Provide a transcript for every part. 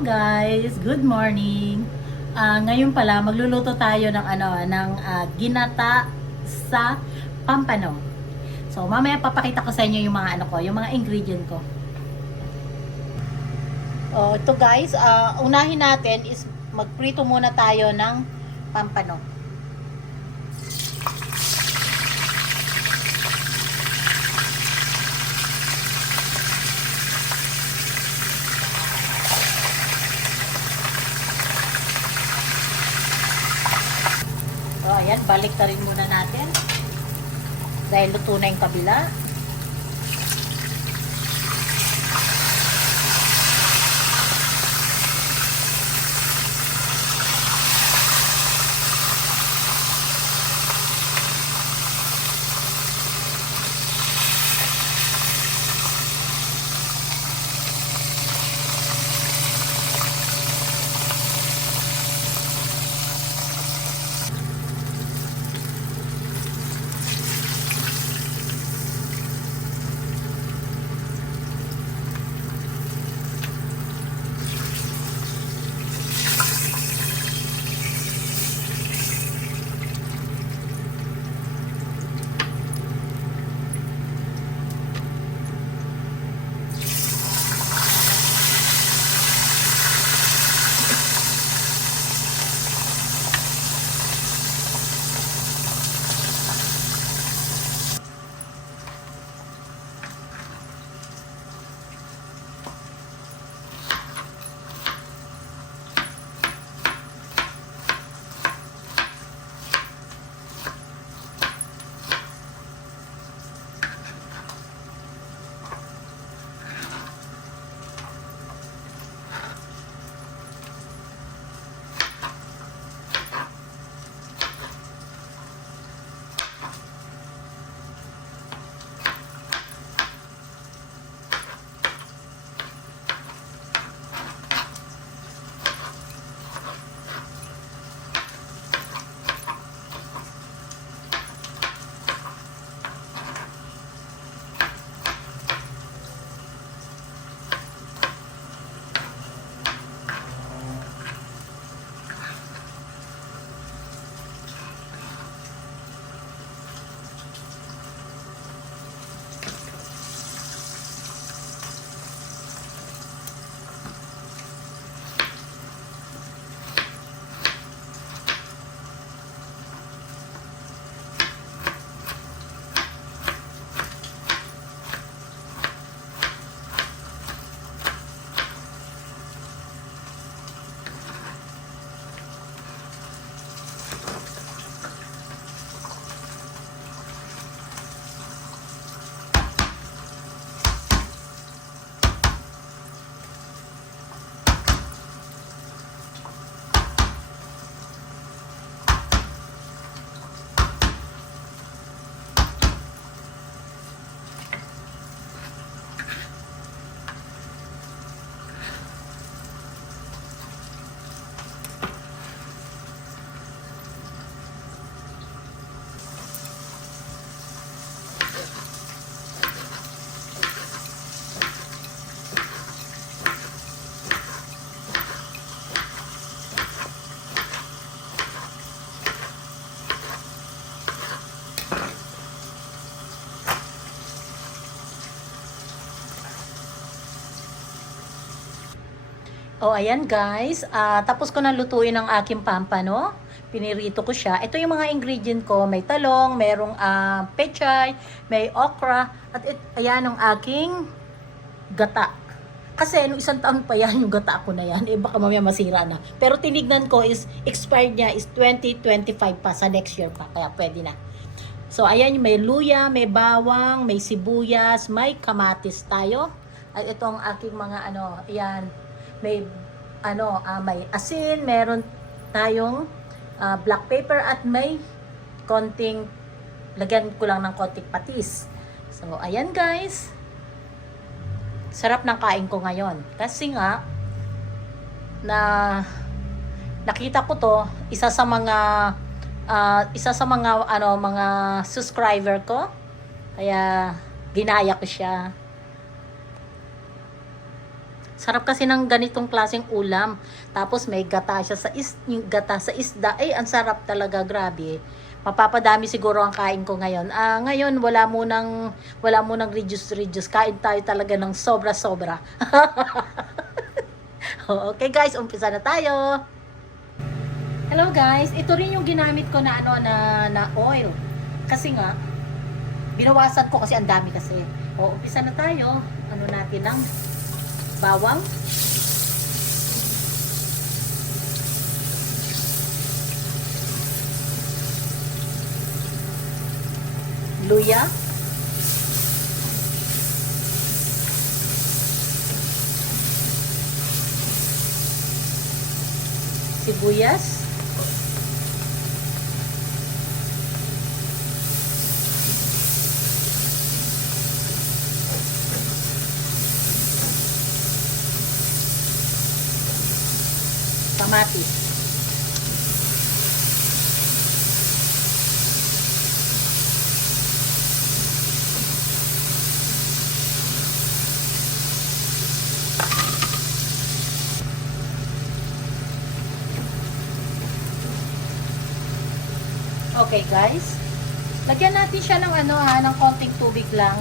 Hello guys, good morning. Ngayon pala magluluto tayo ng ginata sa pampano. So mamaya papakita ko sa inyo yung mga yung mga ingredient ko. Oh, ito guys, unahin natin is magprito muna tayo ng pampano. So, ayan, balik na rin muna natin. Dahil luto na yung kabila. Oh, ayan guys. Tapos ko na lutuin ang aking pampano. Pinirito ko siya. Ito yung mga ingredient ko. May talong, merong pechay, may okra, at ayan ang aking gata. Kasi nung isang taon pa yan, yung gata ko na yan. Baka mamaya masira na. Pero tinignan ko is, expired niya is 2025 pa sa next year pa. Kaya pwede na. So, ayan, may luya, may bawang, may sibuyas, may kamatis tayo. At ito ang aking mga ayan, may may asin, meron tayong black pepper at may konting, lagyan ko lang ng konting patis. So ayan guys, sarap ng kain ko ngayon kasi nga nakita ko to, isa sa mga mga subscriber ko, kaya ginaya ko siya. Sarap kasi ng ganitong klaseng ulam. Tapos may gata siya yung gata sa isda. Ay, ang sarap talaga, grabe. Mapapadami siguro ang kain ko ngayon. Ngayon wala munang reduce. Kain tayo talaga ng sobra-sobra. Okay guys, umpisa na tayo. Hello guys, ito rin yung ginamit ko na na oil. Kasi nga binawasan ko kasi ang dami kasi. Umpisa na tayo. Ano natin ng bawang. Luya. Sibuyas. Kamatis. Okay guys, lagyan natin siya ng ng konting tubig lang.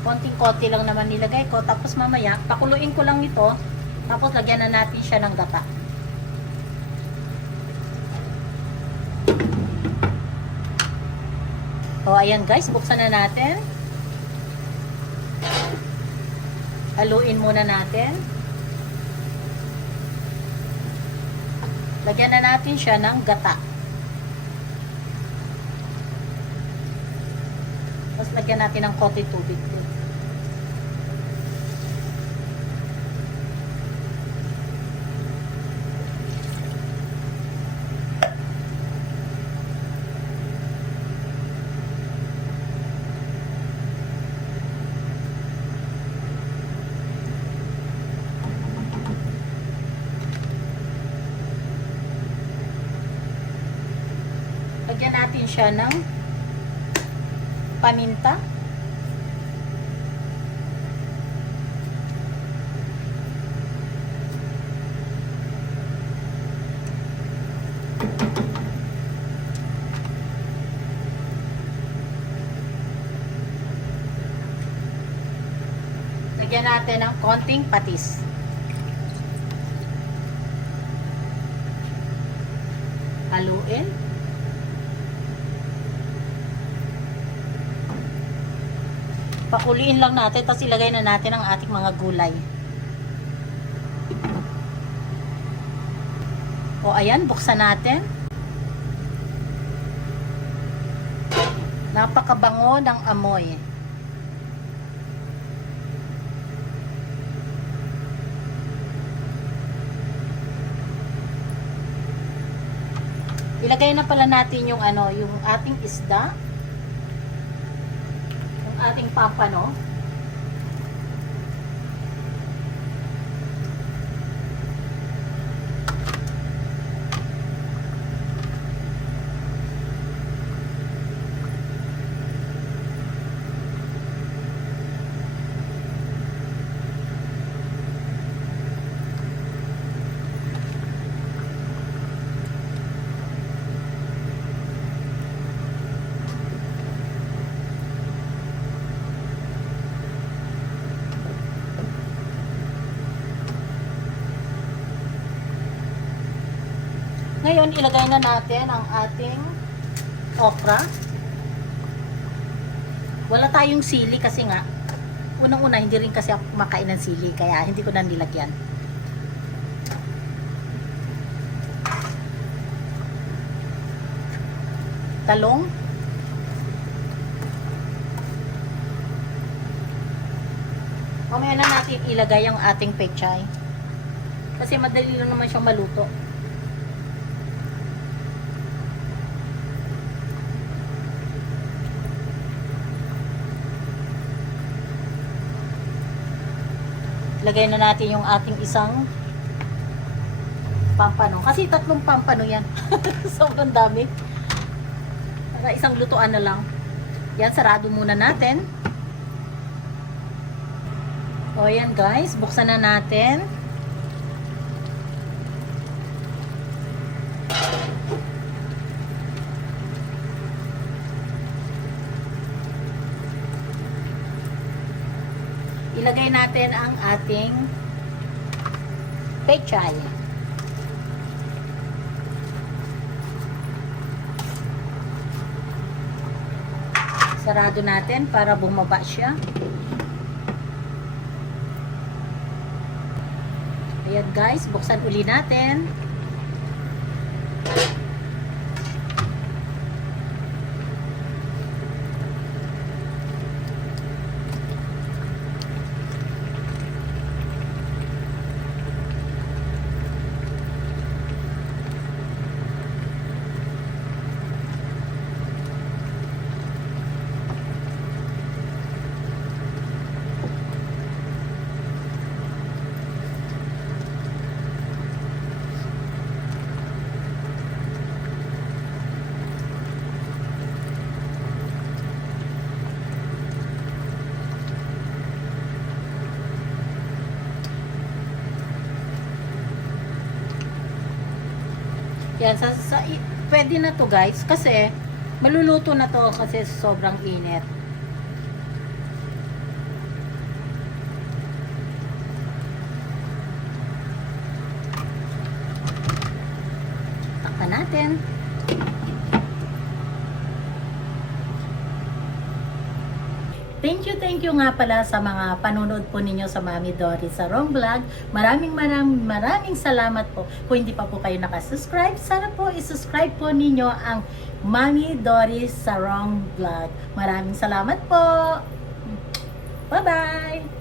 Konting-konti lang naman nilagay ko. Tapos mamaya, pakuluin ko lang ito. Tapos lagyan na natin siya ng gata. Ayan guys, buksan na natin. Haluin muna natin. Lagyan na natin siya ng gata. Tapos lagyan natin ng konti tubig. Lagyan natin siya ng paminta. Lagyan natin ng konting patis. Haluin. Pakuliin lang natin, tapos ilagay na natin ang ating mga gulay. Ayan, buksan natin. Napakabango ng amoy. Ilagay na pala natin yung yung ating isda. Ating pampano. Ngayon, ilagay na natin ang ating okra. Wala tayong sili kasi nga, unang-una, hindi rin kasi ako kumakain ng sili, kaya hindi ko na nilagyan. Talong. Mamaya na natin ilagay ang ating pechay. Kasi madali lang naman siyang maluto. Lagay na natin yung ating isang pampano. Kasi 3 pampano yan. Sobrang dami. Para isang lutuan na lang. Yan, sarado muna natin. O yan guys, buksan na natin. Ilagay natin ang ating pechay. Sarado natin para bumaba siya. Ayan guys, buksan uli natin. Yan, pwede na to guys kasi maluluto na to kasi sobrang init. Takpan natin. Thank you nga pala sa mga panonood po ninyo sa Mami Dory Sarong Vlog. Maraming salamat po. Kung hindi pa po kayo nakasubscribe, sana po isubscribe po ninyo ang Mami Dory Sarong Vlog. Maraming salamat po. Bye-bye!